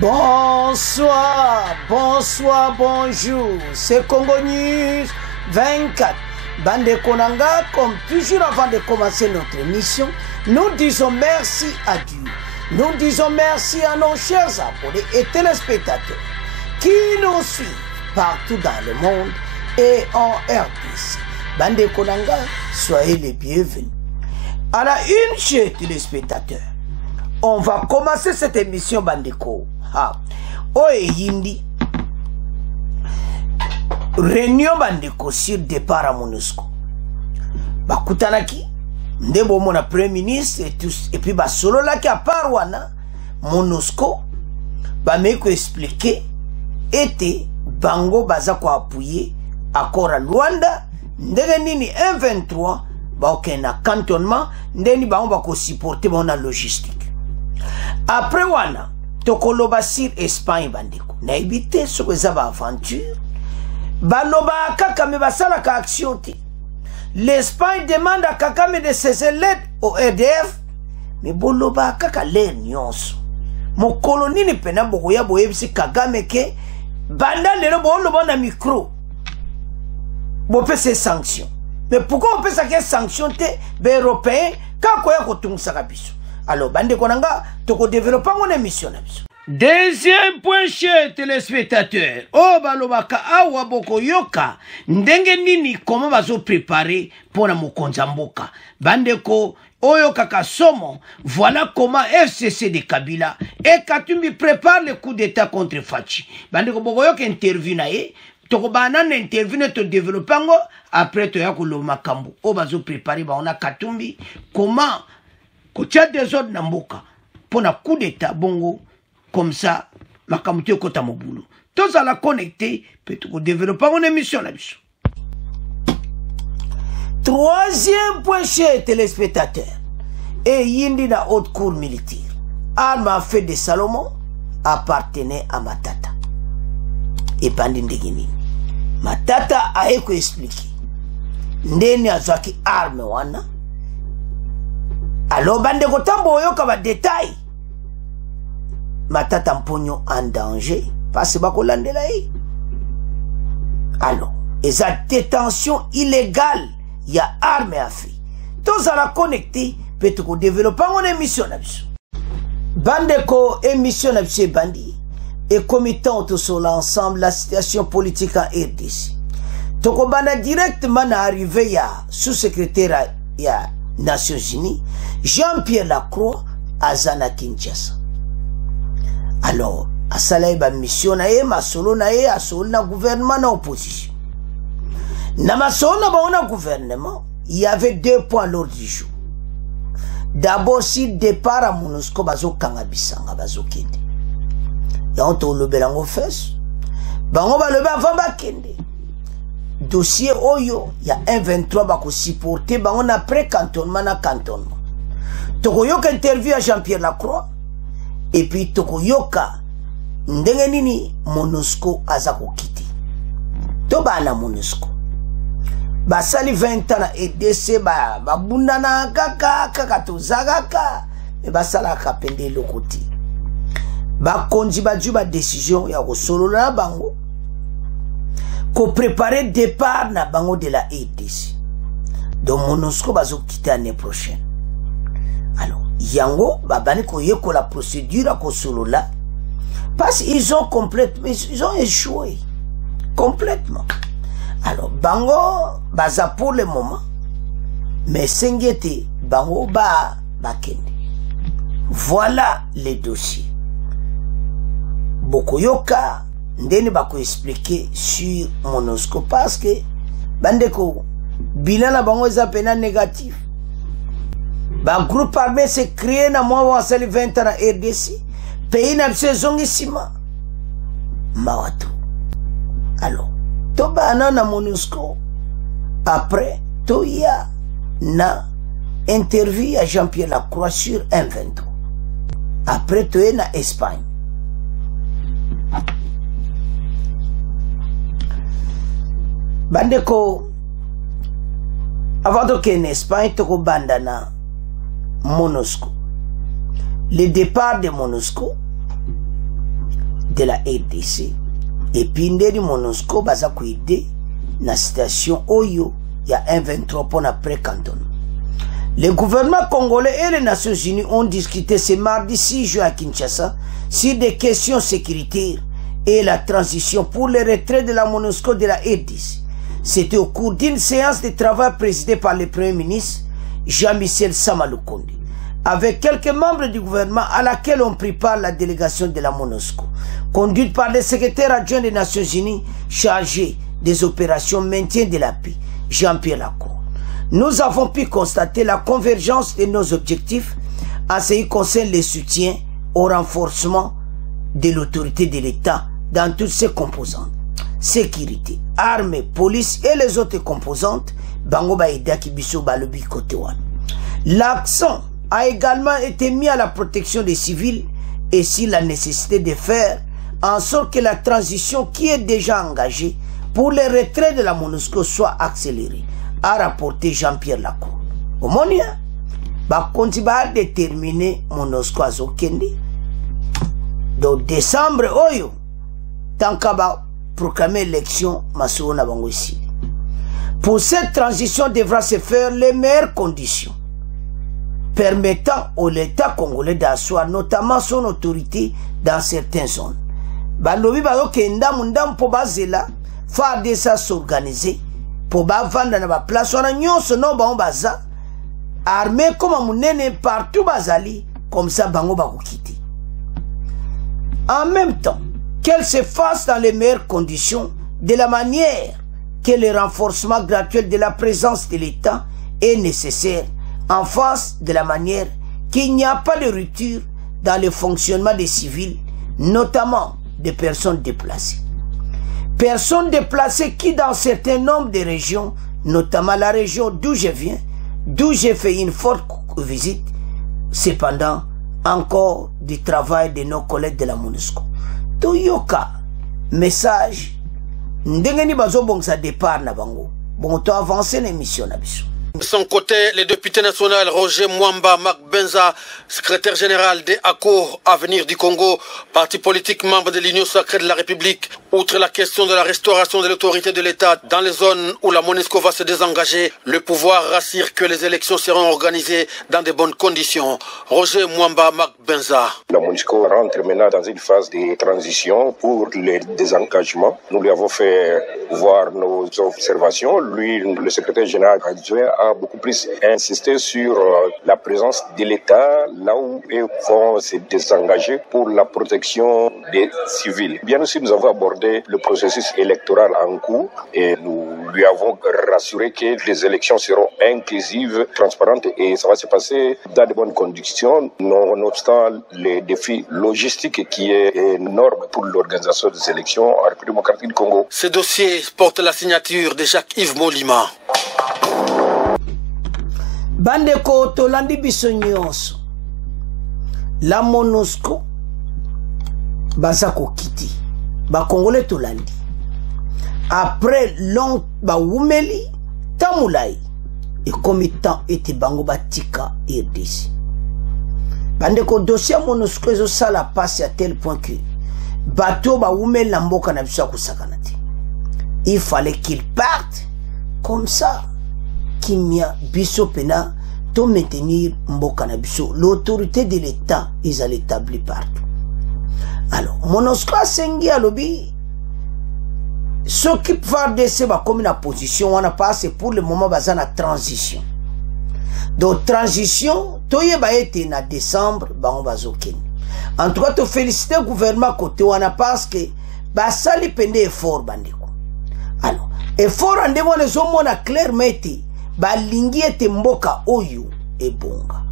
Bonsoir, bonsoir, bonjour, c'est Congo News 24. Bande Konanga, comme toujours avant de commencer notre émission, nous disons merci à Dieu. Nous disons merci à nos chers abonnés et téléspectateurs qui nous suivent partout dans le monde et en RDC. Bande Konanga, soyez les bienvenus. À la une, chers téléspectateurs, on va commencer cette émission Bandeko. Oye Yindi réunion Bandeko sur départ à MONUSCO. Bakutanaki ndebo mona premier ministre et puis basolo la ki a part wana MONUSCO ba meko expliquer était bango baza ko appuyer accord à Luanda ndenge nini M23 ba okena cantonnement ndeni bango ba ko supporter ba logistique. Après wana tokoloba sur Espagne bandeko na éviter ce que ça va aventure banoba Kakame basala ka action ti. L'Espagne demande à Kakame de cesser l'aide au RDF mais boloba kaka l'air nyonso mo colonie ni pena bokoya boyebisi Kagame ke banda lelo boloba na micro bo pe ces sanctions. Mais pourquoi on peut ça que sanctions te be européen ka koya ko tungsa kabiso. Alors, bande konanga, toko développer mon émission. Deuxième point, chers téléspectateurs. Oh, balobaka awa boko yoka. Ndenge nini, comment bazo préparer pour la mokonzamboka. Bande ko, oyo kaka somo. Voilà comment FCC de Kabila et Katumbi prépare le coup d'état contre Fachi. Bande ko boko yoka interview na ye. Toko banan interview ne to développer ngo. Après, to yako lo makambo. Oh, bazo préparer ba on a Katumbi. Comment kotia des ordres namboka pour na coup d'état bongo comme ça makamute kota mobulu tous à la connecter peut to développer mon émission là biso. Troisième point chez téléspectateurs et yindi na haute cour militaire arme à feu de Salomon appartenait à Matata et bandi ndegini Matata a eko expliqué ndeni azwaki arme wana. Alors, bande kotambo yoka ba détail. Matata mponyo en danger. Parce que landela yi. Alors, et sa détention illégale, il y a arme à feu. Tous à la connecter, peut-être qu'on développe mon émission. Bande ko émission n'absé bandi. Et committant sur l'ensemble la situation politique en RDC. Toko banda directement arrivé ya sous-secrétaire ya Nations Unies, Jean-Pierre Lacroix, à Zana Kinshasa. Alors, à Salaïba mission na ye, ma solo na ye, à solo na gouvernement na opposition. Na ma solo na gouvernement, il y avait 2 points à l'ordre du jour. D'abord, si départ à MONUSCO, bazo kangabisanga, bazo kende. Ya on to lobe lango fes, bango ba lobe avant ba kende. Dossier Oyo, il y a un 23 bako supporté, on a pré-cantonnement na cantonnement. Tokoyoka interview à Jean-Pierre Lacroix, et puis Tokoyoka, ndenge nini MONUSCO azako kiti. Toba na MONUSCO. Basali 20 ans na EDC, babunda na kaka tozagaka, mais basala kapende lokoti. Bakonji baju ba décision ya kosolo na bango. Qu'on préparer départ na bango de la EDC. Donc MONUSCO bazo quitter l'année prochaine. Alors, yango babani ko yeko la procédure à kosolo là parce qu'ils ont complètement ils ont échoué complètement. Alors bango baza pour le moment mais sengete bango ba kende. Voilà les dossiers. Bokoyoka ndeni bako expliquer sur MONUSCO parce que bandeko bilan na bango eza pena négatif. Ba groupe armé s'est créé na mwa wa sali 20 ans na RDC pays na saison sima mawatu. Alors to bana na MONUSCO après to ya na interview à Jean-Pierre Lacroix sur M23 après to ya na Espagne. Bandeko avant de ken Espagne toko bandana MONUSCO. Le départ de MONUSCO de la RDC. Et puis ndeni MONUSCO baza kuide na station Oyo, il y a un 23 pour après canton. Le gouvernement congolais et les Nations Unies ont discuté ce mardi 6 juin à Kinshasa sur des questions sécuritaires et la transition pour le retrait de la MONUSCO de la RDC. C'était au cours d'une séance de travail présidée par le Premier ministre Jean-Michel Sama Lukonde, avec quelques membres du gouvernement à laquelle on prit part la délégation de la MONUSCO, conduite par le secrétaire adjoint des Nations Unies chargé des opérations maintien de la paix, Jean-Pierre Lacroix. Nous avons pu constater la convergence de nos objectifs en ce qui concerne le soutien au renforcement de l'autorité de l'État dans toutes ses composantes. Sécurité, armée, police et les autres composantes, l'accent a également été mis à la protection des civils et sur la nécessité de faire en sorte que la transition qui est déjà engagée pour le retrait de la MONUSCO soit accélérée, a rapporté Jean-Pierre Lacroix. Au moyen, Bakonzi va déterminer MONUSCO à Zokende. Donc décembre, Oyo, tant qu'à proclamer l'élection, Massouna Bangoissi. Pour cette transition devra se faire les meilleures conditions, permettant à l'État congolais d'asseoir notamment son autorité dans certaines zones. Balobi Bazokenda Mundam Pobazela, faire de ça s'organiser. Pour vendre dans la place, on a nyonso no bango baza armé comme munene partout bazali comme ça bango bako quitter. En même temps, qu'elle se fasse dans les meilleures conditions, de la manière que le renforcement graduel de la présence de l'État est nécessaire, en face de la manière qu'il n'y a pas de rupture dans le fonctionnement des civils, notamment des personnes déplacées. Personnes déplacées qui dans certains nombres de régions, notamment la région d'où je viens, d'où j'ai fait une forte visite, cependant encore du travail de nos collègues de la MONUSCO. Toyoka, message, ndengeni bazo bongsa départ na bango, bon to avancer l'émission na biso. De son côté, le député national Roger Mwamba Makbenza, secrétaire général des ACO Avenir du Congo, parti politique membre de l'Union sacrée de la République, outre la question de la restauration de l'autorité de l'État dans les zones où la MONUSCO va se désengager, le pouvoir rassure que les élections seront organisées dans de bonnes conditions. Roger Mwamba Makbenza. La MONUSCO rentre maintenant dans une phase de transition pour le désengagement. Nous lui avons fait voir nos observations. Lui, le secrétaire général adjoint, a beaucoup plus insisté sur la présence de l'État là où ils vont se désengager pour la protection des civils. Bien aussi, nous avons abordé le processus électoral en cours et nous lui avons rassuré que les élections seront inclusives, transparentes et ça va se passer dans de bonnes conditions, nonobstant les défis logistiques qui est énorme pour l'organisation des élections en République démocratique du Congo. Ce dossier porte la signature de Jacques-Yves Molima. Bandeko tolandi biso nyonso la MONUSCO baza kokiti bakongole tolandi après long bawumeli tamulai ekomi temps ete bango batika RDC. Bandeko dossier MONUSCO ezosala passe à tel point que bato bawumeli na mboka na biso akusakana te. Il fallait qu'il parte comme ça. Kimia biso pena to maintenir mboka na biso. L'autorité de l'État est à l'établi partout. Alors, MONUSCO sengi alobi s'occupe de ce comme une position on a passé pour le moment bazana transition. Donc transition toye ba été na décembre ba on bazoken. En tout cas to féliciter le gouvernement côté on a parce que ba sali pende effort bandeko. Alors, effort ande mona zo mona clairement été balingi ete mboka oyo ebonga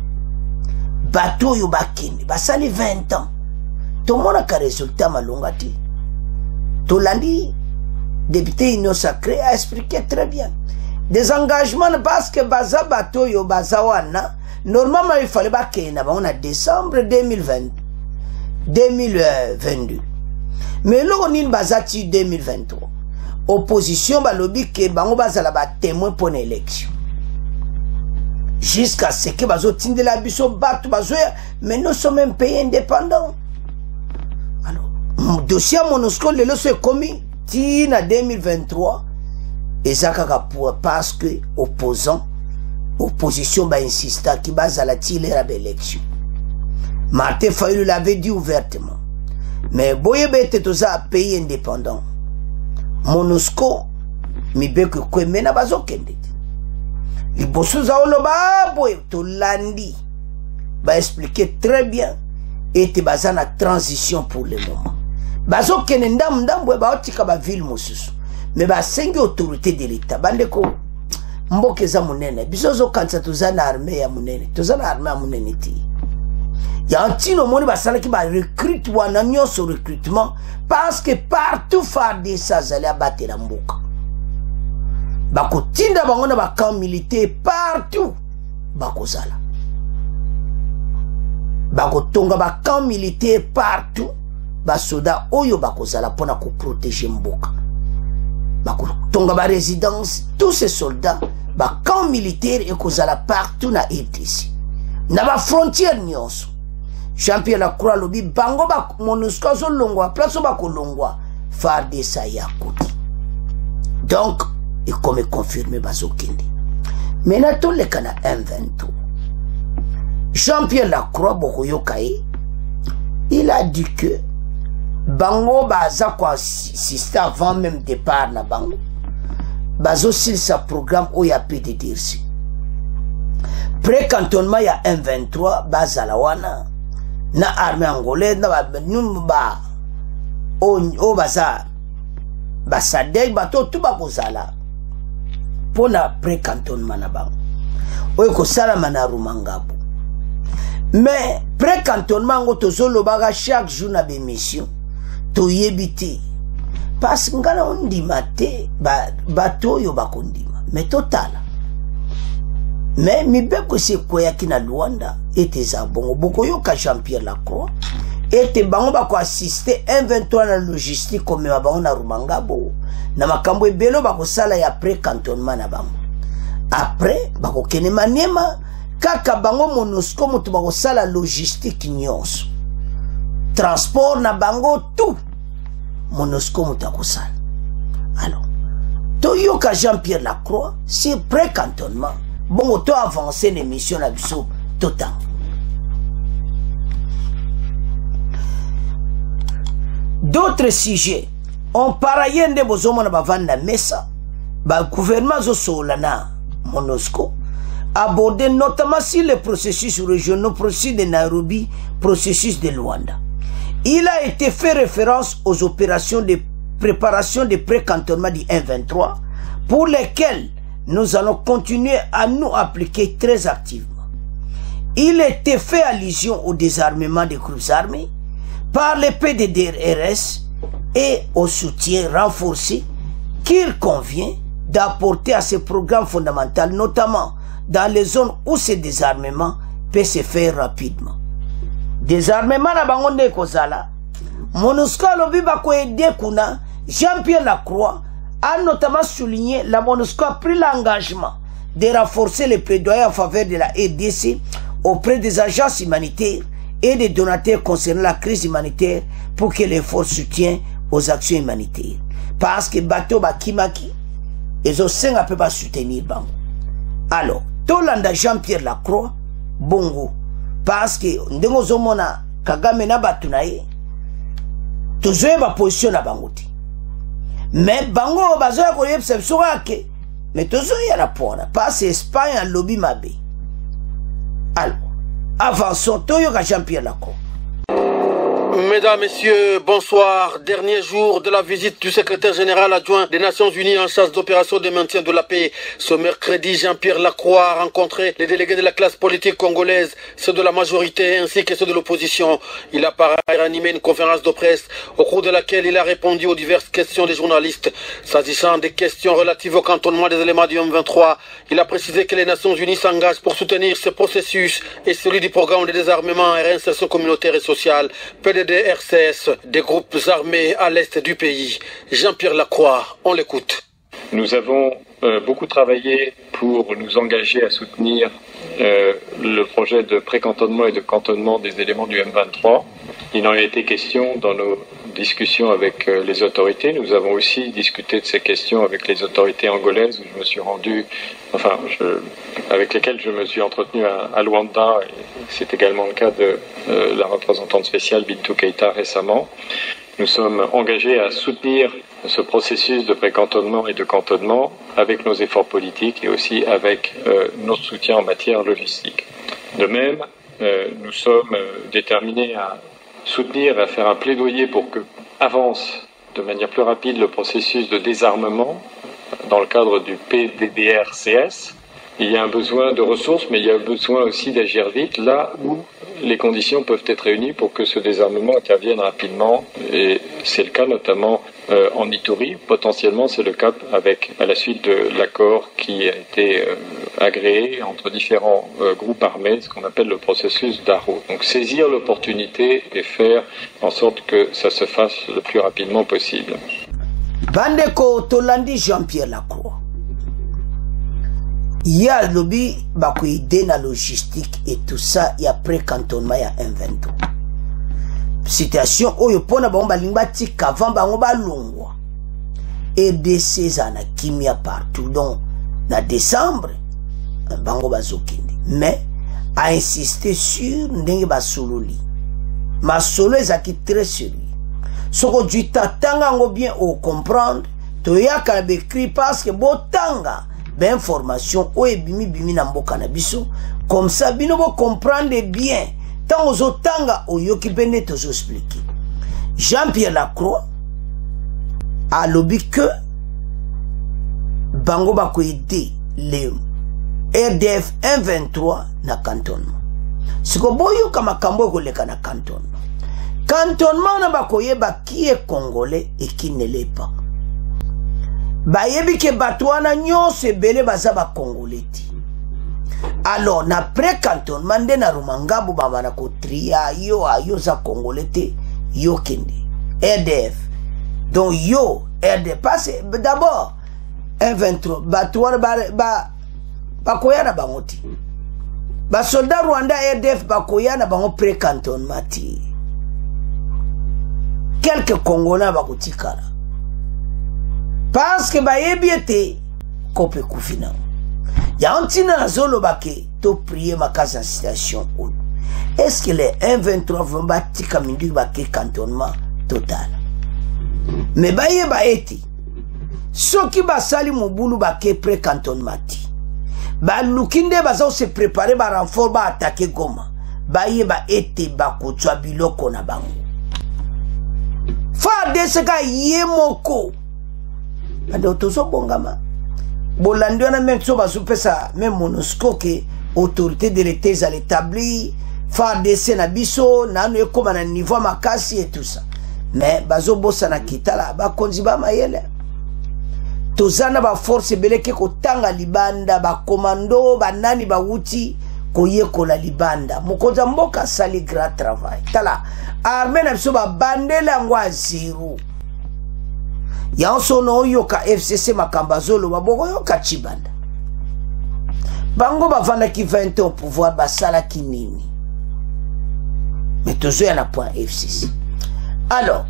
bato oyo bakende basali 20 ans tomona ka résultat malonga te tolandi député Union sacrée a expliqué très bien des engagements parce que baza bato oyo baza wana normalement il fallait bakenda on a décembre 2022 mais là on est bazati 2023 opposition balobi ke bango bazala ba témoin pour une élection jusqu'à ce que bazo tinde la biso batu bazo mais nous sommes un pays indépendant. Alors dossier MONUSCO lelo so commis tina 2023 ezakaka pour parce que opposition ba insista qui bazala tilera l'élection. Martin Fayulu l'avait dit ouvertement. Mais boyebe te toza pays indépendant. MONUSCO mibeko kwemena bazokende. Liboso za oloba boy to landi ba expliquer très bien et te bazana transition pour le moment. Bazokende ndambo ba otika ba ville mosusu. Mais ba sengi autorité de l'état bandeko mboke za munene bisozo kansa tozana armée ya munene tozana armée ya munene ti ya ntino moni basala ki ba recrute wana nyoso recrutement parce que partout farde sa zali abattre la mboka bakotinda bango na ba camp militaire partout bakozala bakotonga ba camp militaire partout ba soda oyo bakozala pona ko protéger mboka tonga ba résidence tous ces soldats ba camp militaire et kozala partout na RDC na ba frontière nyonso Jean-Pierre Lacroix lobi bango ba MONUSCO so longwa place ba kolongwa farde sa yakoti donc et comme confirmé bazokende maintenant tout le kana M23 Jean-Pierre Lacroix bokoyokai il a dit que bango baza kwa système avant même départ na bango bazo sil sa programme oya PDDRC pré-cantonnement ya M23 baza la wana na armée angolaise na ba o baza basadek bato tout bakozala pona pré-cantonnement na bango oyo kosala na Rumangabo mais pré-cantonnement ngo tozolo baga chaque jour na bémission to yebiti parce que ngala ondima te bato yo bakondima mais totala mais mibeko se koya kina Luanda ete za bongo boko yo ka Jean-Pierre Lacroix ete bango bako assister M23 na logistique comme bango na Rumangabo na makambo ebelo bako sala ya pré-cantonnement na bango après bako kene Maniema kaka bango MONUSCO mutu bako sala logistique nyonso transport na bango tout MONUSCO mutakosala. Alors toyoka Jean-Pierre Lacroix c'est pré-cantonnement bon auto avancer l'émission la biso total. D'autres sujets on paraît de bozomona bavanda mesa ba gouvernement zo solana MONUSCO aborder notamment sur les processus régionaux, processus de Nairobi, processus de Luanda. Il a été fait référence aux opérations de préparation de pré-cantonnement du M23 pour lesquelles nous allons continuer à nous appliquer très activement. Il était fait allusion au désarmement des groupes armés par les PDDRS et au soutien renforcé qu'il convient d'apporter à ce programme fondamental, notamment dans les zones où ce désarmement peut se faire rapidement. Désarmement na bangonde kozala MONUSCO lobi bako aider kuna Jean-Pierre Lacroix a notamment souligné la MONUSCO a pris l'engagement de renforcer les plaidoyers en faveur de la RDC auprès des agences humanitaires et des donateurs concernant la crise humanitaire pour que l'effort soutient aux actions humanitaires. Parce que bateau bakimaki ils ont 5 à peu pas soutenir bango. Alors Tolanda Jean-Pierre Lacroix bongo parce que ndengo zomona Kagame na batu na ye tozoye ba position na bango te mais bango bazoya ko yebsa bisoka mais tozoye na pona parce que Espagne a lobby mabe. Alors avançons toyoka Jean-Pierre Lacroix. Mesdames, Messieurs, bonsoir. Dernier jour de la visite du secrétaire général adjoint des Nations Unies en charge d'opérations de maintien de la paix. Ce mercredi, Jean-Pierre Lacroix a rencontré les délégués de la classe politique congolaise, ceux de la majorité ainsi que ceux de l'opposition. Il a par ailleurs animé une conférence de presse au cours de laquelle il a répondu aux diverses questions des journalistes. S'agissant des questions relatives au cantonnement des éléments du M23, il a précisé que les Nations Unies s'engagent pour soutenir ce processus et celui du programme de désarmement et réinsertion communautaire et sociale, PDDRCS, des groupes armés à l'est du pays. Jean-Pierre Lacroix, on l'écoute. Nous avons beaucoup travaillé pour nous engager à soutenir le projet de pré-cantonnement et de cantonnement des éléments du M23. Il en a été question dans nos discussions avec les autorités. Nous avons aussi discuté de ces questions avec les autorités angolaises, où je me suis rendu, avec lesquelles je me suis entretenu à Luanda. C'est également le cas de la représentante spéciale Bintou Keïta récemment. Nous sommes engagés à soutenir ce processus de précantonnement et de cantonnement avec nos efforts politiques et aussi avec notre soutien en matière logistique. De même, nous sommes déterminés à soutenir et à faire un plaidoyer pour que avance de manière plus rapide le processus de désarmement dans le cadre du PDDR-CS. Il y a un besoin de ressources, mais il y a besoin aussi d'agir vite là où les conditions peuvent être réunies pour que ce désarmement intervienne rapidement. Et c'est le cas notamment en Ituri. Potentiellement, c'est le cas à la suite de l'accord qui a été agréé entre différents groupes armés, ce qu'on appelle le processus d'Aro. Donc saisir l'opportunité et faire en sorte que ça se fasse le plus rapidement possible. Bandeko Tolandi Jean-Pierre Lacroix. Il y a lobby bakuide na logistique et tout ça, il y a pré-cantonnement, il y a un 23. Situation oyo pona ba lingba tika avant bango ba longwa. RDC zana kimia partout donc na décembre bango bazokindi. Mais a insisté sur ndenge ba sololi. Ma solo ezaki très sérieux. Soko du tatanga ngo bien au comprendre, to yaka bekri parce que botanga ben information o ebimi bimi na mboka na biso comme ça bino bo comprendre bien tant aux otanga o yoki bene to expliquer. Jean-Pierre Lacroix a lobby que bango ba ko aider les RDF 123 na cantonnement. Siko boyo kama kambo ko leka na cantonnement. Cantonnement na ba ko yeba qui est congolais et qui ne l'est pas. Bayebi ke batwana nyonso ebele baza ba congolais. Alors na pré-cantonnement nde na Rumangabo bamana ko tria yo ayo za congolais te yo kende RDF. Donc yo RDF passe d'abord 123 batwana ba koyana bangoti. Ba soldat Rwanda RDF ba koyana bango pré-cantonnement ti. Quelques congolais ba kotikala. Parce que bayebi ete kope kufina. Ya antina na zolo bake to prier ma casa citation. Est-ce que les 123 vont batika mindu bake cantonnement total? Mais bayeba ete soki basali mobulu bake pré-cantonnement ti. Ba lukinde baza se préparer ba renfort ba attaquer Goma. Bayeba ete bakotwa biloko na bango. Fa deseka yemoko. Ando tozo bongama. Bolandi wana même so basupesa même MONUSCO que autorité de l'État à l'établir faire des na biso na no ekoma na niveau makasi et tout ça. Mais bazo bossa na kitala ba konziba mayele. Tozana ba force beleke ko tanga libanda ba commando ba nani ba wuti ko yekola libanda. Mokonza mboka sali grand travail. Tala armée na biso ba bandela ngwa zero. Yanso no yoka FCC makambazolo baboko yoka chibanda. Bango bavanda ki 20 ans au pouvoir basala ki nini. Mais toujours y a point FCC. Alors,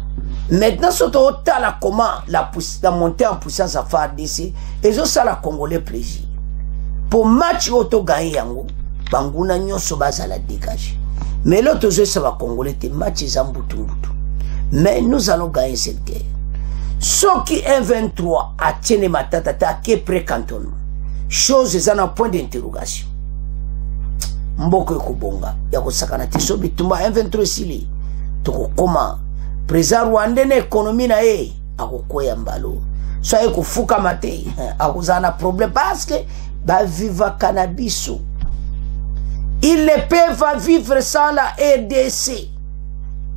maintenant surtout autant la comment la montée en puissance à faire DC et ça la Congolais plaisir. Pour match auto gagner yango, banguna nyonso bazala dégager. Mais l'autre jeu ça va Congolais te match zambutu. Mais nous allons gagner cette guerre. Ce qui est 23 a tenu ma tata qui est pré-cantonnement. Chose est un point d'interrogation. Mboko kubonga ya kusakana tiso bitumba 23 sili. Toko koma président rwandais na économie na akokoya mbalo. So kufuka mate akuzana problème parce que ba viva cannabiso. Il ne peut pas vivre sans la RDC.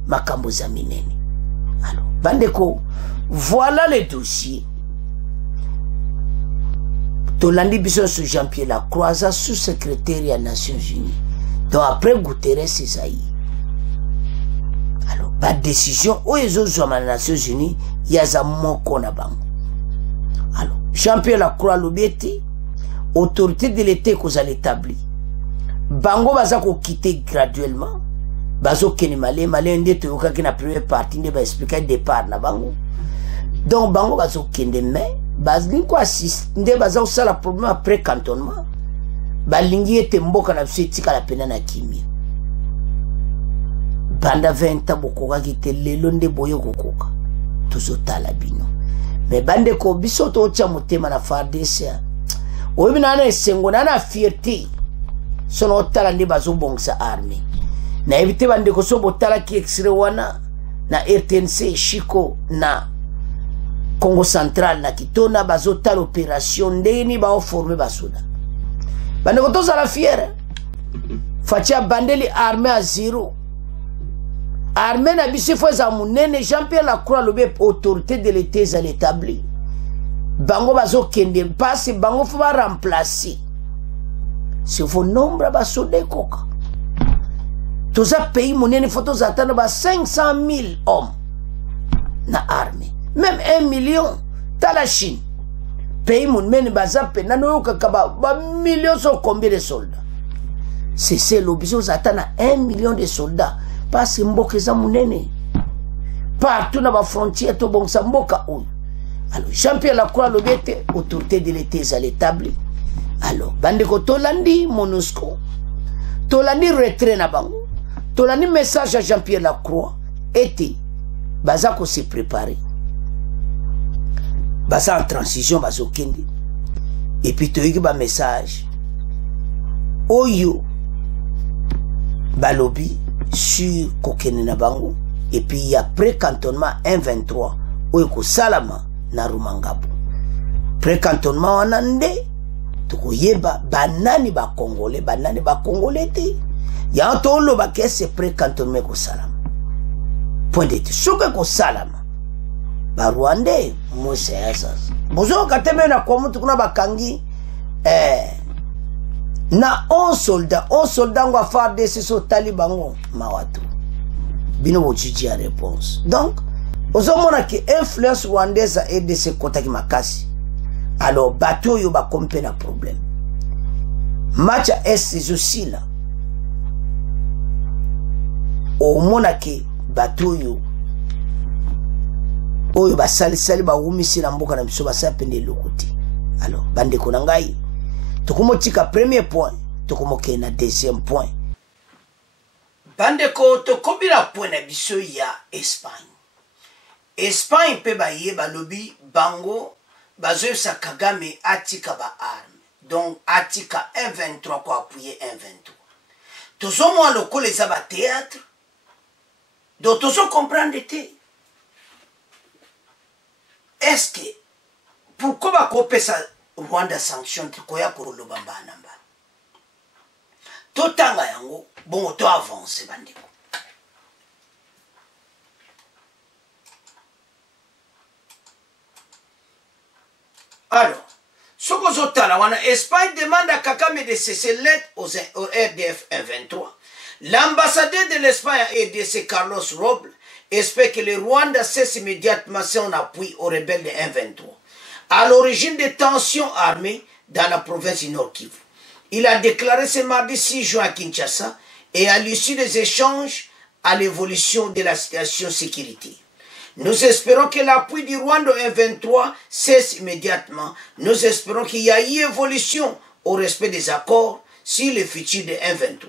Makambo za minene. Alors bandeko voilà le dossier. Tolandi biso sur Jean-Pierre Lacroix, sous-secrétaire des Nations Unies. Donc après Guterres Esaïe. Alors, la décision où ils ont joué les Nations Unies, il y a un mot na bango. Alors, Jean-Pierre Lacroix l'obéti, autorité de l'État qu'on a établi. Bango baza ko quitter graduellement. bazo kene malé nde to yoka ki na première partie nde ba expliquer départ na bango donc bango bazo kende mais bazli ko assist nde bazo sala problème après cantonnement balingi ete mboka na biso etikala pena na kimia banda 20 ans bokokaki te lelo nde boye kokoka tozotala bino mais bande ko biso totya motema na FARDC oyebi nana esengo nana fierté sono otala nde bazobongisa armée nayebi te bandeko so botalaki extrait wana na RTNC Chico na Congo Central na Kitona bazotala opération ndeni baoforme basoda bandeko tozala fiere fatia bandeli armée à zéro armée na biso fo za munene Jean-Pierre Lacroix lobe autorité de l'État à l'établi bango bazokende passe bango fo ba remplacer c'est vos nombre basoda koka toza pays munene faut tozatana ba 500 000 hommes na armée même 1 million ta la Chine pays munene bazape nano kaka ba millions so combien de soldats c'est l'objet zatana 1 million de soldats parce mboka za munene partout na ba frontière to bon sa mboka ou alors Jean-Pierre Lacroix lobete autorité de l'État à l'établi alors bande ko tolandi MONUSCO tolandi retrait na bango tolandi message à Jean-Pierre Lacroix était baza ko se préparer baza en transition bazo kende et puis toyiki ba message oyo balobi sur kokene na bango et puis après cantonnement 1-23 oyo ko salama na Rumangabo pré-cantonnement wana nde tokoyeba banani ba congolais te ya tolo ba ke se pré-cantonnement ko salama point de soke ko salama ba Rwandais mose yasas bozo kateme na kwa mtu kuna bakangi na 11 soldats ngwa FARDC so talibango mawatu bino bochichi ya réponse donc ozomona ke influence rwandaise a EDC kotaki makasi alors bateau yo ba kompe na problème match à est aussi là au mona ke bateau yo oyo ba sali ba umisi na mboka na biso ba sapende lokuti alors bande ko ngai tokomotika premier point tokomoke na deuxième point bande ko tokobila point na biso ya Espagne pe ba ye ba lobi bango bazo sa Kagame atika ba arme donc atika 1-23 ko appuyer 1-23 tozomo loko les aba théâtre donc tozo comprendre te est-ce que pourquoi ba kope sa Rwanda sanction koya ko lobamba namba totanga yango bon to avance bandeko alors Sokozotala wana Espagne demande à Kagame de cesser l'aide au RDF 1-23 l'ambassadeur de l'Espagne à RDC Carlos Robles espère que le Rwanda cesse immédiatement son appui aux rebelles de 1-23 à l'origine des tensions armées dans la province du Nord Kivu. Il a déclaré ce mardi 6 juin à Kinshasa et à l'issue des échanges à l'évolution de la situation sécuritaire. Nous espérons que l'appui du Rwanda au 1-23 cesse immédiatement. Nous espérons qu'il y a eu évolution au respect des accords sur le futur de 1-23.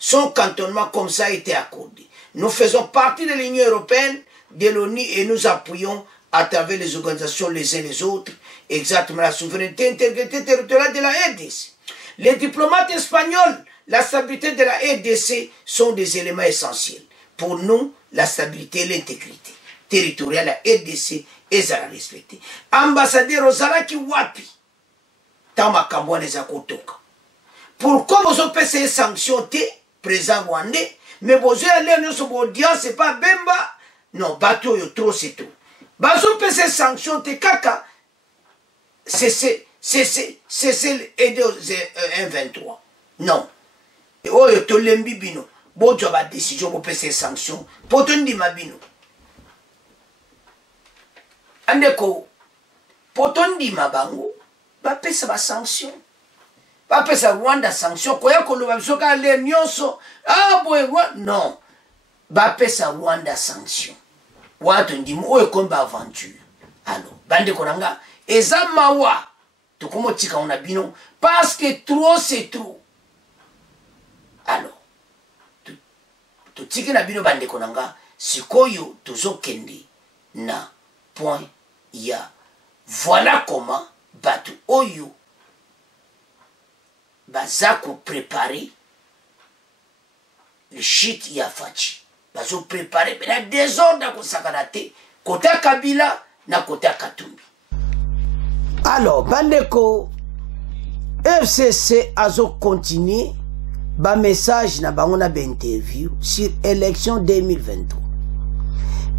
Son cantonnement comme ça a été accordé. Nous faisons partie de l'Union européenne, de l'ONU et nous appuyons à travers les organisations les uns les autres, exactement la souveraineté et l'intégrité territoriale de la RDC. Les diplomates espagnols, la stabilité de la RDC sont des éléments essentiels. Pour nous, la stabilité et l'intégrité territoriale de la RDC est à respecter. Ambassadeur Ozalaki Wapi, Tama Kambouane Zakotoka. Pourquoi vous avez ces sanctions, président rwandais, mais vous avez allé sur audience, c'est pas Bemba, non, bateau, trop, c'est tout. Bazo pese sanction te kaka c'est aider aux 1-23 non oyo to lembi bino bojo ba décision bo pese sanction poto ndima bino andeko poto ndima bango ba pesa ba sanction ba pesa Rwanda sanction koya ko loba soka le nyonso ah boy non bapesa Rwanda sanction watu ndimo oyo komba aventure alors bande konanga eza mawa tokomo tika on a bino parce que trop c'est trop alors to tiki na bino bande konanga sikoyo tozokende na point ya voilà comment batu oyo bazako préparer le shit ya fachi bazo préparer mais la désordre ko sakanate kota Kabila na kota Katumbi. Alors bandeko FCC azo continuer ba message na bango na ba interview sur élection 2023.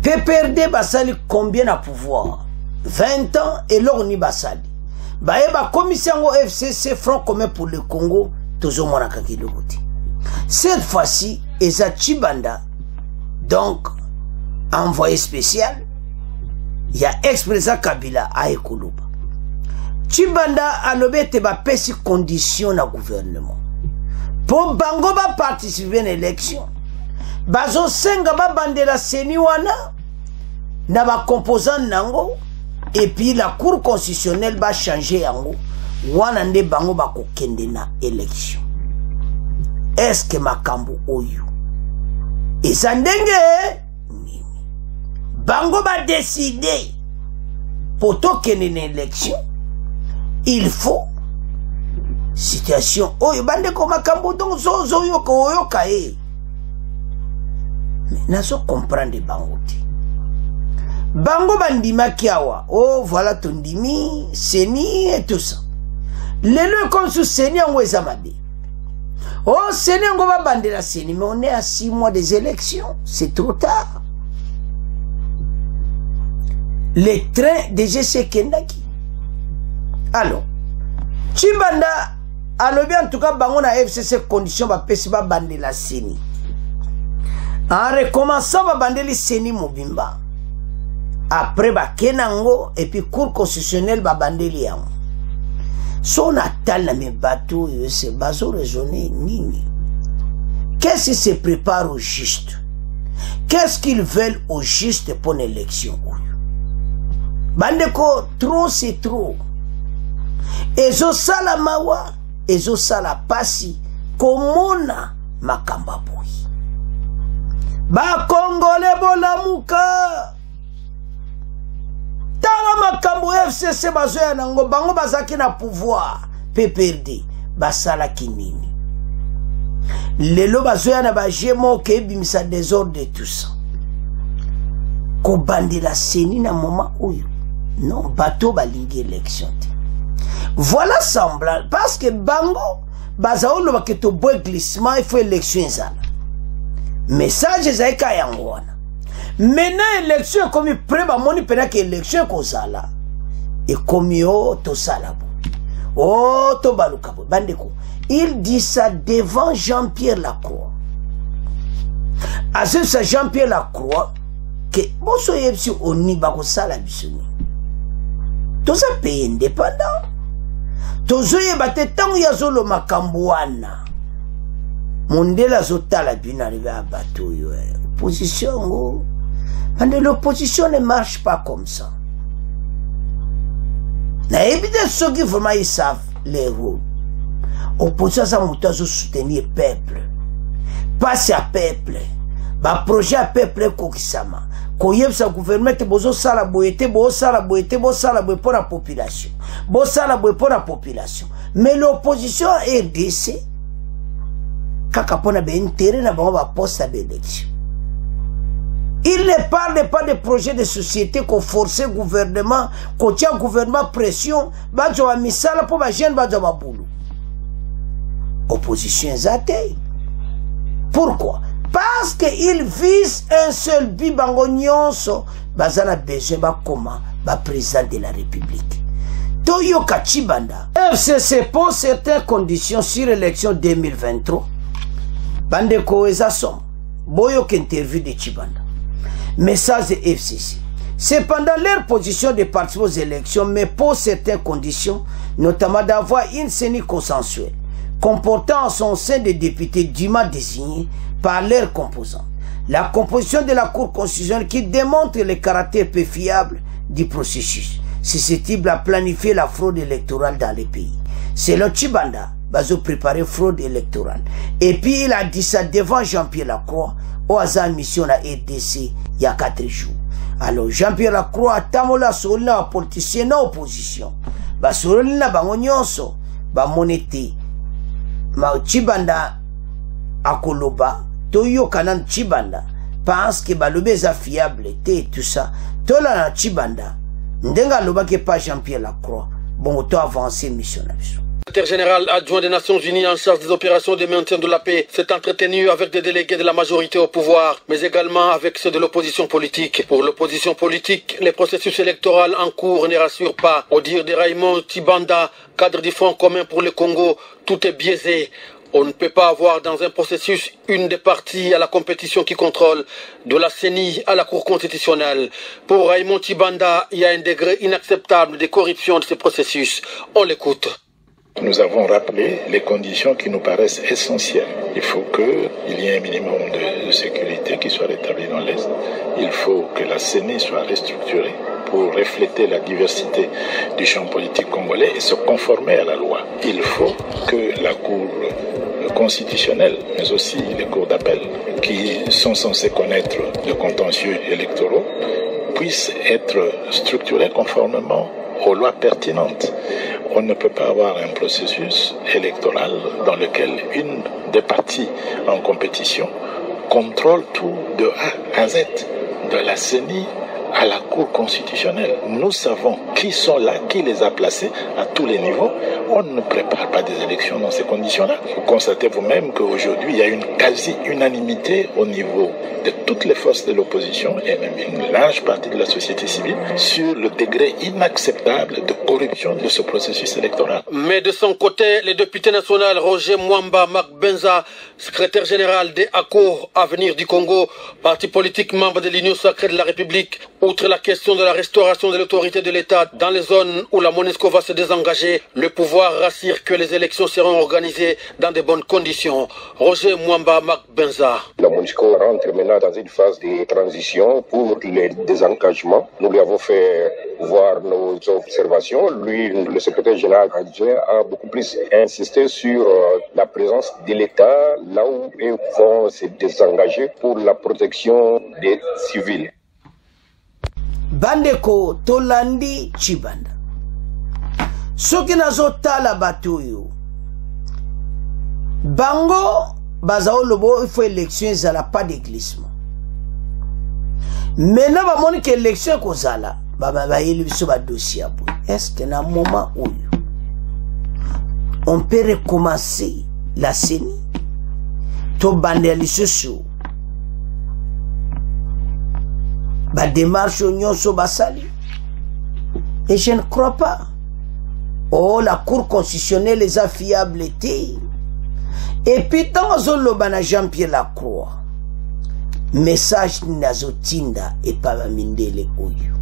PPRD basali combien na pouvoir 20 ans et l'orni basali baye ba commission FCC Front commun pour le Congo tozo mona kakiloko te. Cette fois-ci eza Tshibanda donc envoyé spécial il y a ex-président Kabila à Ekoloba. Tshibanda alobete ba pesi condition na gouvernement pour bango ba participer à l'élection bazo senga ba bandela seni wana na ba composant nango et puis la cour constitutionnelle va changer yango wana nde bango ba kokende na élection. Est-ce que makambo oyo eza ndenge nini bango ba décider pour tokende na élection il faut situation oyo bande ko makambo donc zo yoko yoka e mais nazo comprendre bango te bango bandima kiawa oh voilà ton dimi seni et tout ça lelo comme sous seni ngo ezamabe oh seni ngo ba bandela seni mais on est à 6 mois des élections c'est trop tard les trains de GC Kendaki alors Tshibanda alobi en tout cas bango na FCC condition ba pesi ba bandela seni en recommençant ba bandeli seni mobimba après ba kenango et puis cour constitutionnelle ba bandeli yango son atal na me bateau yo se bazo raisonner nini qu'est-ce qui se prépare au juste qu'est-ce qu'ils veulent au juste pour l'élection bandeko trop c'est trop ezo sala mawa ezo sala pasi komona makamba boy ba kongole bolamuka tala makambo FCC bazoya nango bango bazaki na pouvoir PPRD basala kinini lelo bazoya na ba jemo ke bimisa désordre de tout ça ko bandila seni na moment oyo non bateau balingi élection te voilà semblant parce que bango bazaolo baketo boy glissement il faut élection ezala message zaika yango wana maintenant élection comme près ba moni pena que élection kozala et comme yo to salabo oh to baluka bandeko il dit ça devant Jean-Pierre Lacroix à ce Jean-Pierre Lacroix que boso yepsi oni bako sala bisoni toza pays indépendant tozo yebate tango ya zolo makambo wana mondela zotala bina arrivé à bateau yo opposition ngo mais l'opposition ne marche pas comme ça na évidemment ceux qui vraiment ils savent les rôles opposition ça monta zo soutenir peuple passer à peuple ba projet à peuple kokisama koyebsa gouvernement bozo sala boyete bo sala boyete bo sala boy pour la population bo sala boy pour la population mais l'opposition RDC kaka pona be intérêt na ba poste à élection il ne parle pas de projets de société qu'on force gouvernement qu'on tient gouvernement pression bazo wa misala pour ba jeune bazo ba boulot opposition zate pourquoi parce qu'il vise un seul but bango nyonso bazana besoin ba comment ba président de la République Toyoka Tshibanda FCC pose certaines conditions sur l'élection 2023 bandeko ezasom boyoka interview de Tshibanda message de FCC cependant leur position de participer aux élections mais pose certaines conditions notamment d'avoir une CENI consensuelle comportant en son sein des députés dûment désignés par leurs composants. la composition de la Cour constitutionnelle qui démontre le caractère peu fiable du processus, susceptible à planifier la fraude électorale dans les pays. Selon Tshibanda, bazo préparer fraude électorale. Et puis il a dit ça devant Jean-Pierre Lacroix, au hasard mission à RDC il y a 4 jours. Alors Jean-Pierre Lacroix, tamola solina politicien na opposition. Ba solina bango nyonso, ba monete. Ma Tshibanda akoloba, toyo kanan Tshibanda, pense que balobe za fiable, et tout ça. Tola na Tshibanda, ndenga loba ke pas Jean-Pierre Lacroix, bon auto avancer mission na biso. Le secrétaire général adjoint des Nations Unies en charge des opérations de maintien de la paix s'est entretenu avec des délégués de la majorité au pouvoir, mais également avec ceux de l'opposition politique. Pour l'opposition politique, les processus électoraux en cours ne rassurent pas. Au dire de Raymond Tshibanda, cadre du Front commun pour le Congo, tout est biaisé. On ne peut pas avoir dans un processus une des parties à la compétition qui contrôle, de la CENI à la Cour constitutionnelle. Pour Raymond Tshibanda, il y a un degré inacceptable de corruption de ce processus. On l'écoute. Nous avons rappelé les conditions qui nous paraissent essentielles. Il faut qu'il y ait un minimum de sécurité qui soit rétabli dans l'Est. Il faut que la CENI soit restructurée pour refléter la diversité du champ politique congolais et se conformer à la loi. Il faut que la Cour constitutionnelle, mais aussi les cours d'appel, qui sont censées connaître de contentieux électoraux, puissent être structurées conformément aux lois pertinentes. On ne peut pas avoir un processus électoral dans lequel une des parties en compétition contrôle tout de A à Z, de la CENI à la Cour constitutionnelle. Nous savons qui sont là, qui les a placés à tous les niveaux. On ne prépare pas des élections dans ces conditions-là. Vous constatez vous-même qu'aujourd'hui, il y a une quasi-unanimité au niveau de toutes les forces de l'opposition et même une large partie de la société civile sur le degré inacceptable de corruption de ce processus électoral. Mais de son côté, le député national Roger Mwamba Marc Benza, secrétaire général des ACO Avenir du Congo, parti politique membre de l'Union sacrée de la République, outre la question de la restauration de l'autorité de l'État dans les zones où la MONUSCO va se désengager, le pouvoir rassure que les élections seront organisées dans de bonnes conditions. Roger Mwamba Marc Benza. La MONUSCO rentre maintenant dans une phase de transition pour les désengagement. Nous lui avons fait voir nos observations. Lui, le secrétaire général adjoint, a beaucoup plus insisté sur la présence de l'État là où ils vont se désengager pour la protection des civils. Bandeko tolandi Tshibanda. Soki nazotala batuyo. Bango bazao lobo il faut élection zala pas de glissement. Maintenant ba moni que élection ko zala ba élu so ba dossier abo. Est-ce que na moment où on peut recommencer la CENI to bandeli soso ba démarche nyonso basali? Et je ne crois pas. Oh, la Cour constitutionnelle les a fiabilité. Et puis tant que Jean-Pierre Lacroix, message nazotinda et pas mindele oyo.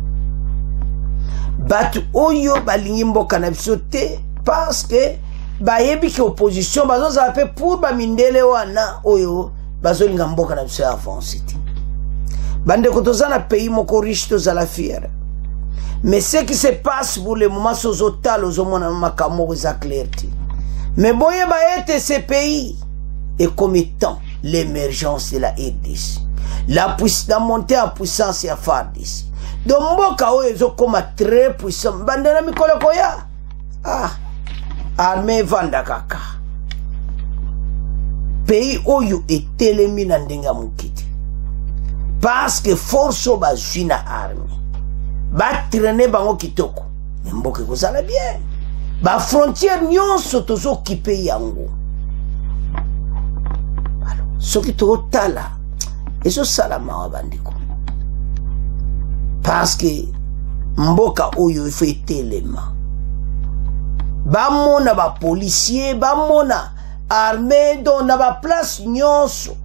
Batu oyo balingi mboka na biso te parce que bayebi ki opposition bazo zape pour ba mindele wana oyo bazo linga mboka na biso avancer. Bande kotozana pays moko riche to zala fière. Mais ce qui se passe pour le moment sozotal aux hommes makamo za clarté. Mais boye ba ete ces pays et comme étant l'émergence de la RDC. La montée en puissance et à FARDC. Donc mboka oyo ezo comme très puissant. Bande na mikolo koya. Ah. Armée vanda kaka. Pays oyo etelemi na ndenga mukiti. Parce que force ba juina armée. Ba traîner bango kitoko. Mboka kozala bien. Ba frontière nyonso tozo kipe yango. Alors, soki to tala ezo salama wa bandiko. Parce que mboka oyo ifo etelema. Ba mona ba policier, ba mona armée don na ba place nyonso.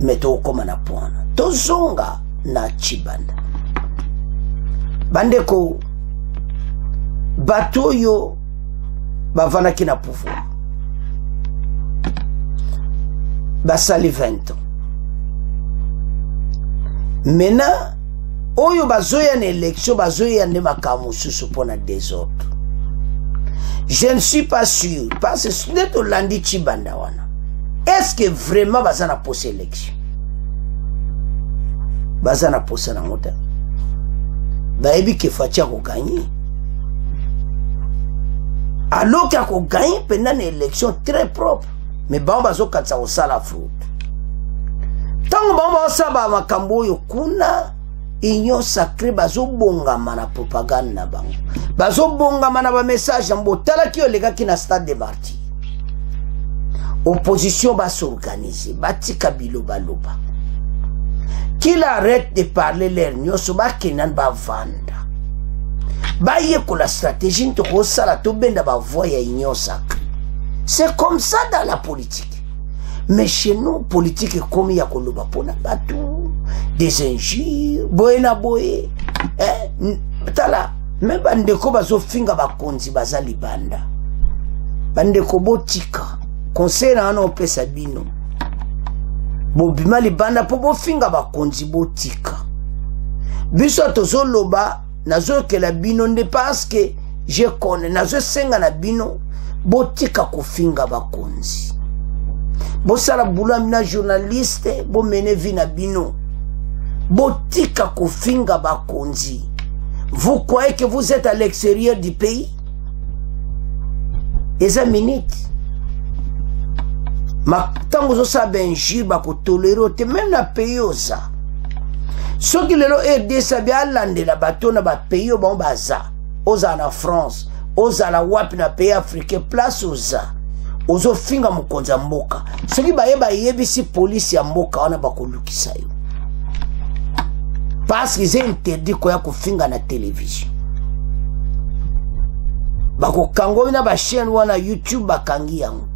Meto koma na pona. Tozonga na Tshibanda. Bandeko batoyo bavana ki na pouvoir. Basali 20 ans. Maintenant, oyo bazoya na élection, bazoya nde makambo susu pona désordre. Je ne suis pas sûr, parce que net Olandi Chibanda wana. Est-ce que vraiment bazana pose élection? Bazana pose na ngota. Baebi ke fatia ko gagner. Alors qu'il a gagné pendant une élection très propre. Mais bon, bazo katsa au sala fraude. Tant que bon saba makambo yo kuna union sacrée bazo bonga mana propagande na bango. Bazo bonga mana ba message mbo tala ki olega ki na stade de martyrs. Opposition va s'organiser, batika bilo baloba. Qu'il arrête de parler leur nyoso ba kenan ba vanda. Baye ko la stratégie nto ko sala to benda ba voix ya union sacrée. C'est comme ça dans la politique. Mais chez nous, politique est comme il y a koloba pona batou, des injures, boena boye. Tala, même bandeko bazo finga ba konzi bazali banda. Bandeko botika, conseil na ano pesa bino. Bobima li banda po bo finga ba konzi botika. Biso tozo loba nazo ke la bino ne parce que je connais nazo senga na bino botika kofinga ba konzi. Bosala bula mina journaliste bo mene vina bino botika kofinga ba konzi. Vous croyez que vous êtes à l'extérieur du pays? Eza minute. Ma tango zo sa benji ba ko tolero te même na pays osa. Ce qui lelo RDC bien lande la bateau na ba pays bon baza. Oza na France, oza la wapi na pays africain place oza. Ozo finga mukonza mboka. Ce qui ba yebisi police ya mboka wana ba ko lukisa yo. Parce qu'ils ont interdit quoi ko finga na télévision. Ba ko kango na ba chaîne wana YouTube ba kangi yango.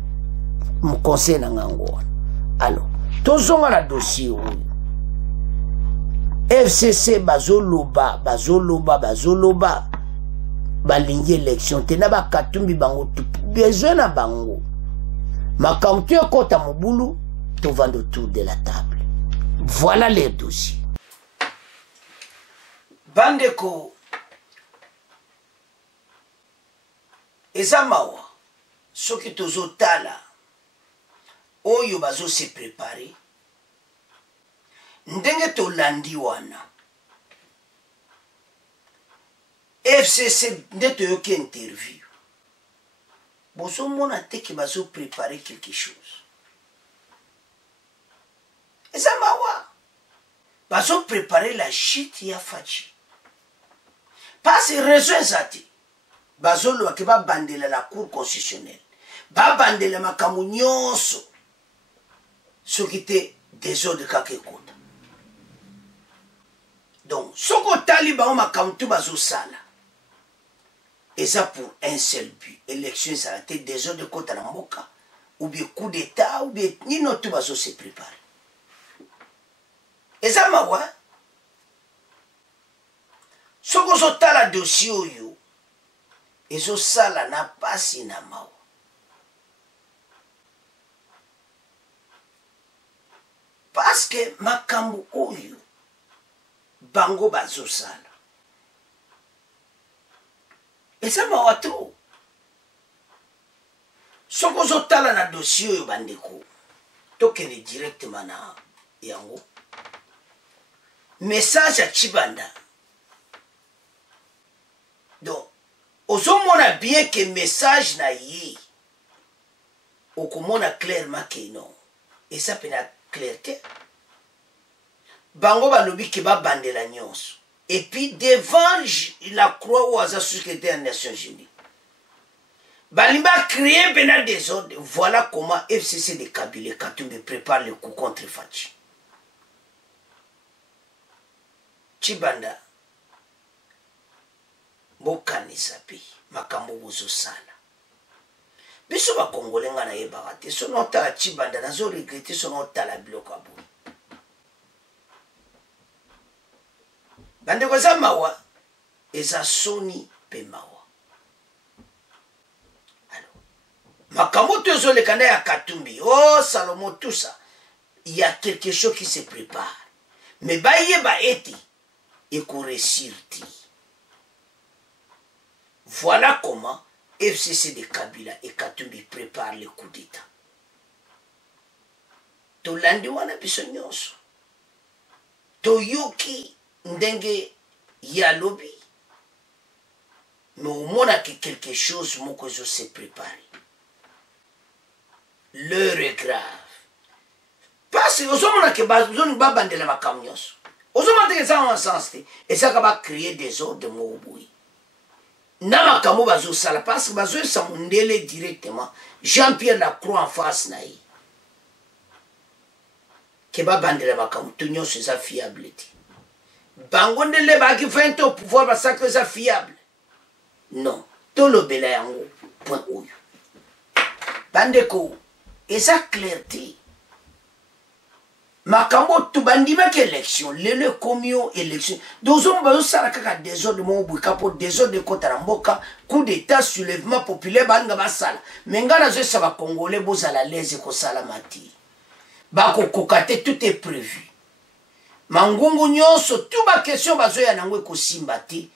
Mu conseil na ngango. Alors, tozonga na dossier oyo. FCC bazoloba balingi élection tena ba katumbi bango tout besoin na bango. Makamtu ekota mobulu to vendre autour de la table. Voilà les dossiers. Bandeko ezamawa soki tozotala oyo bazo se préparer ndenge tolandi wana FCC nde toyoki interview bozomona te ke bazo préparer quelque chose ezamawa bazo préparer la chute ya Fachi parce que raison ezati bazolo ke ba bandela la cour constitutionnelle ba bandela makambo nyonso soki te désordre kakekota. Donc soko taliba makambo tu bazo sala et ça pour un seul but élection ça a été désordre kota na mboka ou bien coup d'état ou bien ni notre bazo se préparer et ça mawa soko zotala dossier oyo ezo sala na pasi na mawa parce que makambo oyo bango bazo sala eza mawa trop soko zotala na dossier oyo bandeko tokende directement na yango message à Chibanda. Donc ozomona bien que message na ye okomona clairement que non et ça peut na clarté bango balobi ke ba bandela nyonso et puis devant la croix ou aza secrétaire des Nations Unies balimba créer bena désordre. Voilà comment FCC de Kabila Katumbi prépare le coup contre Fachi. Chibanda bokanisa pe makambo bozo sala biso ba congolais nga na yeba te sono ta Chibanda nazo regretter sono ta la bloc abo bande ko za mawa eza soni pe mawa. Alors makambo tozo le kanda ya Katumbi oh Salomon tout ça il y a quelque chose qui se prépare mais bayeba ete ekoresir ti. Voilà comment FCC de Kabila et Katumbi préparent le coup d'état. Tolandi wana biso nyonso. Toyoki ndenge ya lobby. Mais au moins que quelque chose moko zo se prépare. L'heure est grave. Parce que osomona ke bazoni babandela makambo nyonso. Osomona te ça en sens te et ça va créer des ordres moboui. Na makambo bazo sala parce que bazo samundele directement Jean-Pierre Lacroix en face na yi. Ke babandela makambo to nyonso za fiable te. Bango ndele ba ki fait au pouvoir ba sacre za fiable. Non, tout le bel yango point oyo. Bandeko, et ça clarté. Makambo tu bandima que élection, le comio élection. Dozom bazo sarakaka désordre mo buka pour désordre kota ramboka, coup d'état soulèvement populaire banga basala. Mengana zo saba congolais bozala leze ko sala mati. Bako kokate tout est prévu. Mangungu nyonso tout ba question bazo ya nangwe ko simbati.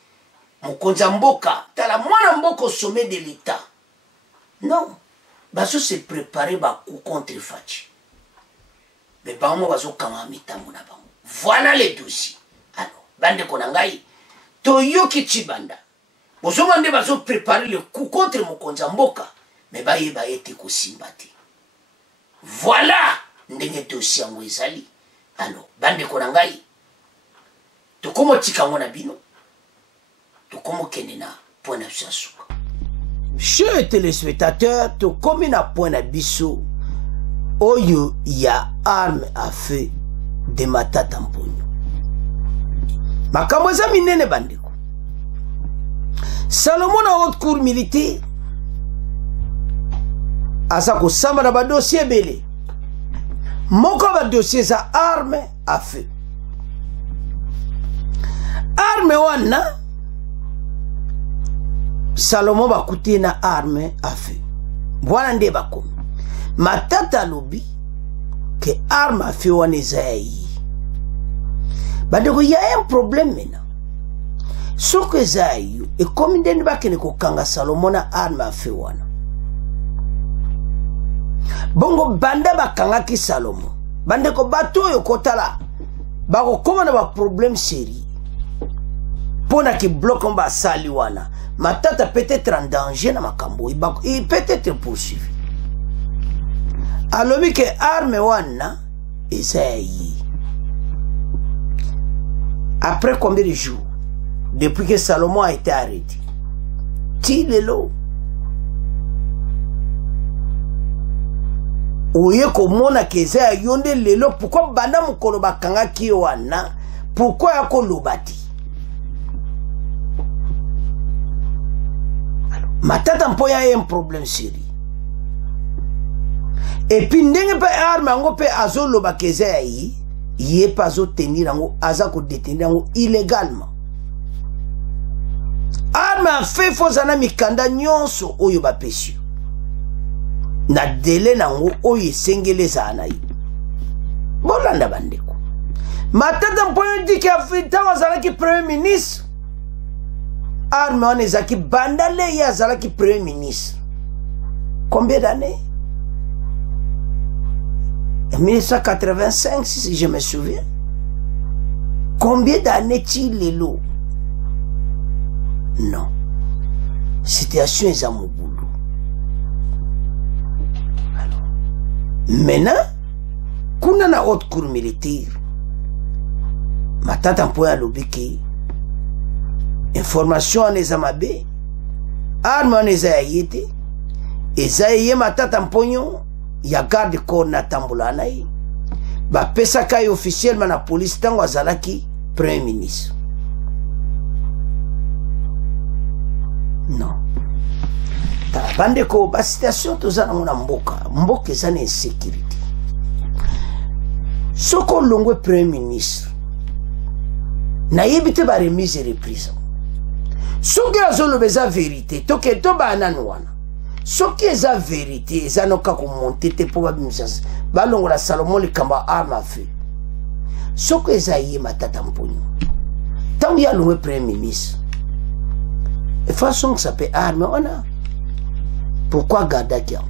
Mokonza mboka, tala mwana mboka au sommet de l'État. Non. Baso se préparer bakou contre Fachi. Mais bango baso kama mitambo na bango. Voilà les dossiers. Alors, bande konangai, toyoki chibanda. Boso mande baso préparer le coup contre Mokonza mboka. Mais baye baye te ko simbati. Voilà ndenge dossier yango ezali. Alors, bande konangai, tokomo tika ngona bino. Chers téléspectateurs, tout comme na point na biso, oyo ya arme à feu de Matata Mponyo. Makambo za minene bandeko. Salomon na haute cour militaire. Asa ko samba na ba dossier belé. Moko ba dossier za arme à feu. Arme wana Salomon va coûter na arme à feu. Voilà nde bakomi. Matata lobi que arme à feu wana ezayi. Bandeko, il y a un problème maintenant. Ce que ezayi et comme ndeni bakene ko kanga Salomon na arme à feu wana. Bongo banda bakanga ki Salomon. Bandeko bato yo kotala. Bako koma na ba problème sérieux. Pona ki bloque on ba sali wana. Matata peut-être en danger na makambo. Il peut être poursuivi. Alors que arme wana esayi. Après combien de jours depuis que Salomon a été arrêté? Tilelo. Oye komona keza yonde lelo pourquoi banda mukolo bakanga ki wana? Pourquoi yako lobati? Matata Mponyo a un problème sérieux. Et puis ndenge pe arme ango pe azo loba keza yi, yé pas azo tenir ango, aza ko détenir ango illégalement. Arme en fait fozana mikanda nyonso oyo ba pesio. Na délai nango oyo sengele zana yi. Bolanda bandeko. Matata Mponyo dit qu'Afrika wazala ki premier ministre. Arme on ezaki bandale ya zalaki premier ministre. Combien d'années? En 1985, si je me souviens. Combien d'années t-il l'eau? Non. Situation est à mon boulot. Alors, maintenant, kuna na haute cour militaire, Matata Mponyo alobiki information en ezamabe, arme en ezayete, ezaye Matata Mponyo, ya garde corps na tambola na yi, ba pesa kai officiellement na police tango azalaki premier ministre. Non. Ta bandeko, ba situation tozana mona mboka, mboka ezana insécurité. Soko longwe premier ministre, na yebite ba remise et reprise. Soki azoloba eza vérité, toke toba ananwana. Soki eza vérité, eza noka ko monter te po babimisa. Balongola Salomon likamba arme à feu. Ce que Esaïe Matata Mponyo. Tant qu'il y a le Premier ministre, de façon que ça peut armer, on a. Pourquoi garder qui a?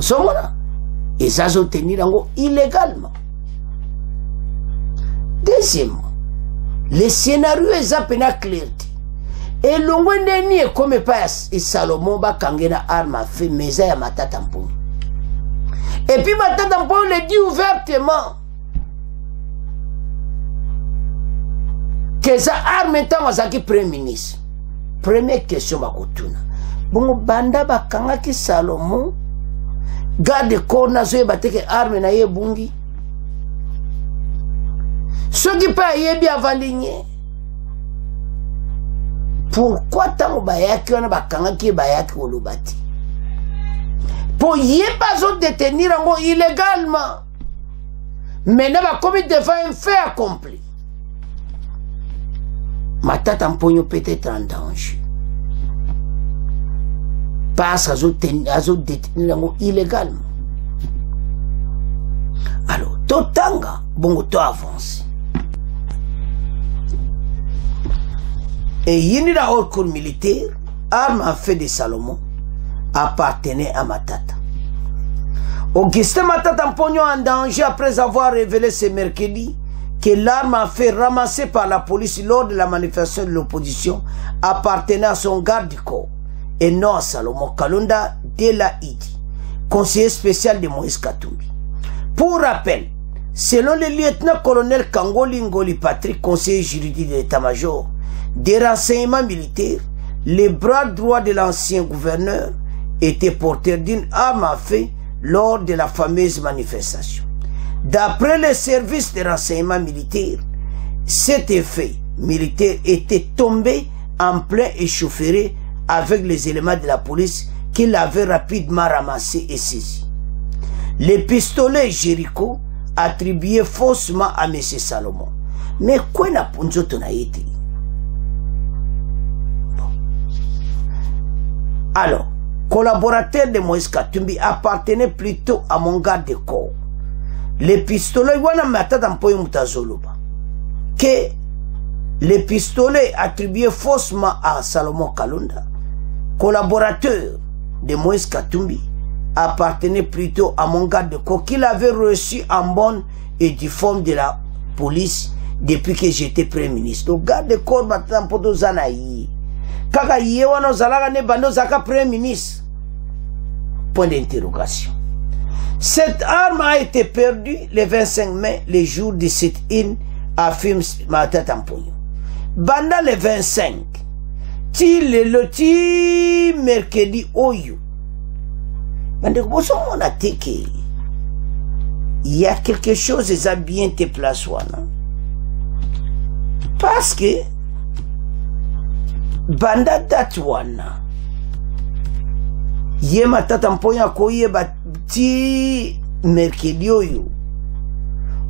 Somona. Et ça se tenir illégalement. Deuxièmement, le scénario est à peine clair. Et l'on est comme pas Salomon va kangena arme à feu, mais ça y a Matata Mponyo. Et puis Matata Mponyo le dit ouvertement que ça arme tant à Premier ministre. Première question va kotuna. Bon banda ba kanga ki Salomon garde corps na zo bateke arme na ye bungi. Ce qui pas y bien avaligné. Pourquoi tant bayaki on ba kanga ki bayaki olobati? Pour y pas détenir en illégalement. Mais n'a pas commis devant un fait accompli. Matata Mponyo peut être en danger. Parce qu'ils détenir illégalement. Alors, Totanga, bon, to avance. Et il y a une haute cour militaire, arme à feu de Salomon, appartenait à Matata. Augustin Matata Mponyo en danger après avoir révélé ce mercredi que l'arme à feu ramassée par la police lors de la manifestation de l'opposition appartenait à son garde du corps et non à Salomon Kalonda de la Idi, conseiller spécial de Moïse Katumbi. Pour rappel, selon le lieutenant-colonel Kangoli Ngoli Patrick, conseiller juridique de l'état-major des renseignements militaires, les bras droits de l'ancien gouverneur étaient porteurs d'une arme à feu lors de la fameuse manifestation. D'après les services de renseignement militaire, cet effet militaire était tombé en plein échauffourée avec les éléments de la police qu'il avait rapidement ramassés et saisis. Les pistolets Jéricho attribués faussement à M. Salomon. Mais quoi n'a pas été? Alors, collaborateur de Moïse Katumbi appartenait plutôt à mon garde de corps. Les pistolets, wana Matata Mponyo mutazoloba. Que les pistolets attribués faussement à Salomon Kalonda, collaborateur de Moïse Katumbi, appartenait plutôt à mon garde de corps qu'il avait reçu en bonne et due forme de la police depuis que j'étais Premier ministre. Le garde de corps Matata Mponyo zanayi. Kaka yewana zalaga ne bando zaka Premier ministre. Point d'interrogation. Cette arme a été perdue le 25 mai, le jour du sit-in, affirme Matata Mponyo. Banda le 25, le mercredi oyo. Banda koso mona teke. Il y a quelque chose qui a bien te place wana. Parce que banda date wana. Ye Matata Mponyo akoyeba ti mercredi oyo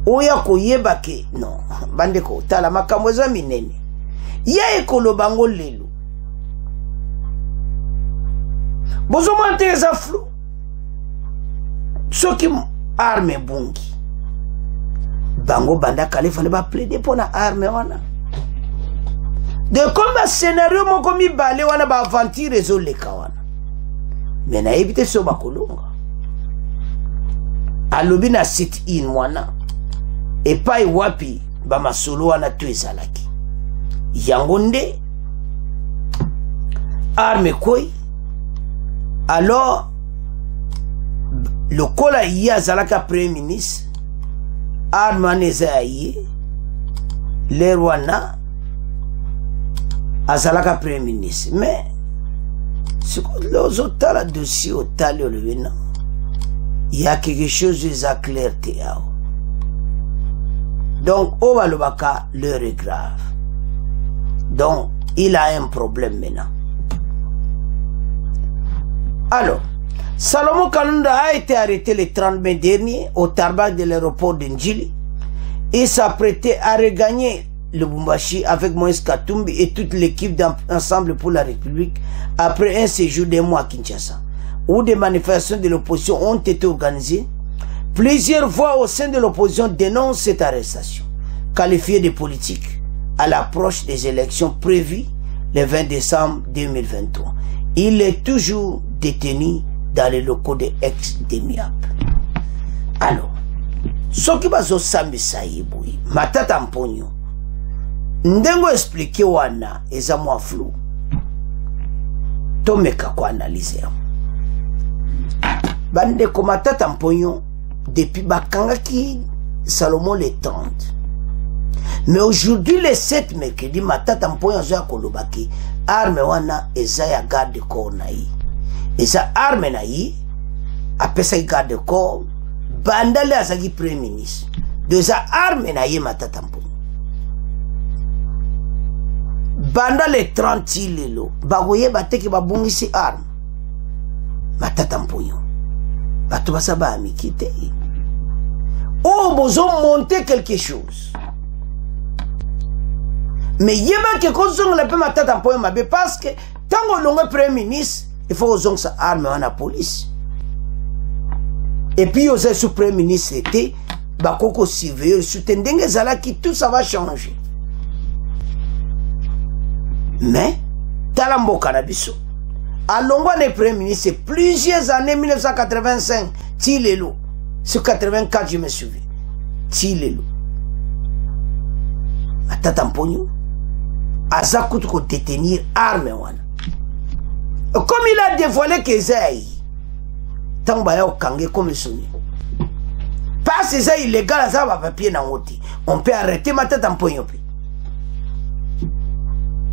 oya koyeba ke non bandeko tala makambo za minene ye ekoloba ngo lelo bozo mante za flou soki arme bungi bango banda kalefa ne ba plaider pona arme wana de comme scénario moko mibale wana ba aventure zo leka wana mena ebite so bakolonga alobi na sit in mwana epai wapi ba masolo wana to ezalaki yango nde arme koi alors lokola ye azalaka Premier ministre arme wana eza ye ler wana azalaka Premier ministre mais ozotala dossier otali olobi non, il y a quelque chose de clair. Donc Ovalobaka l'heure est grave. Donc il a un problème maintenant. Alors Salomon Kalonda a été arrêté le 30 mai dernier au tarmac de l'aéroport d'Ndjili. Il s'apprêtait à regagner le Lubumbashi avec Moïse Katumbi et toute l'équipe d'Ensemble pour la République après un séjour d'un mois à Kinshasa, où des manifestations de l'opposition ont été organisées Plusieurs voix au sein de l'opposition dénoncent cette arrestation, qualifiée de politique à l'approche des élections prévues le 20 décembre 2023. Il est toujours détenu dans les locaux de ex-DEMIAP. Alors, ce qui va se passer, Matata Mponyo, ndengo expliquer wana eza mwa flou. Tomeka ko analyser. Bande ko Matata Mponyo depuis bakanga ki Salomon le 30. Mais aujourd'hui le 7 mercredi Matata Mponyo azoya kolobaki arme wana eza ya garde corps na yi. Eza arme na yi apesa garde corps bandale azaki premier ministre. Deza arme na yi Matata Mponyo. Banda le 30 lelo bagoye bateki babungisi arme Matata Mponyo bato basaba amikite. Oh, bozo monter quelque chose. Mais yeba ke kozong la pe Matata Mponyo mabe parce que tango longue premier ministre il faut ozong sa arme wana police. Et puis ose sous premier ministre était bakoko surveiller soutendenge zala qui tout ça va changer. Mais talamboka na biso alongwa le premier ministre plusieurs années 1985 tilelo sur 84 je me souviens tilelo Matata Mponyo azakutu ko détenir arme wana comme il a dévoilé que Zay tamba ya okange comme sonné parce que c'est illégal ça va papier na ngoti on peut arrêter Matata Mponyo.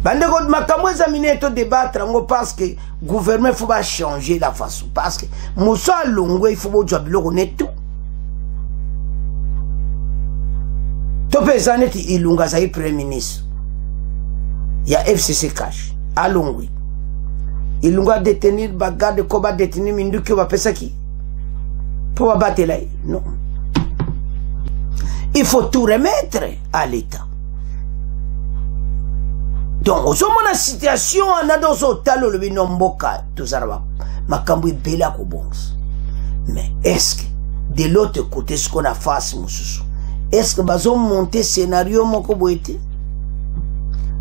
Bande ko makambo examiner to débattre ngo parce que gouvernement faut pas changer la façon parce que musa longo il faut bojo biloko netu to pesaneti ilunga za premier ministre ya FCC cash alongwe ilunga détenir bagade ko ba détenir minduki ba pesa ki pour battre là non, il faut tout remettre à l'état. Donc, au moment de la situation, on a dans ce talo le binomboka, tout ça va. Makambu bela ko bons. Mais est-ce que de l'autre côté, ce qu'on a face, moussou, est-ce que bazon monter scénario moko boete?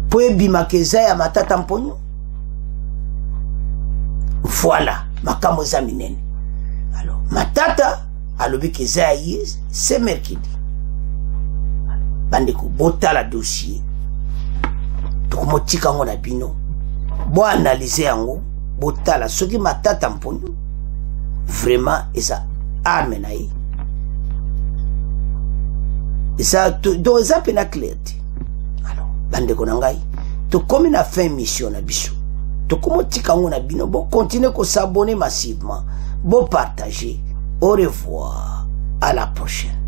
Pour bimakeza ya Matata Mponyo? Voilà, makambu zaminen. Alors, Matata, alobi keza yi, c'est mercredi. Bandeko, bota la dossier. Tokomotika ngo na bino bo analyser yango botala soki Matata Mponyo vraiment eza arme na ye eza do eza pena clarté. Alors bandeko na ngai tokomi na fin mission na biso tokomotika ngo na bino bo continuer ko s'abonner massivement bo partager. Au revoir, à la prochaine.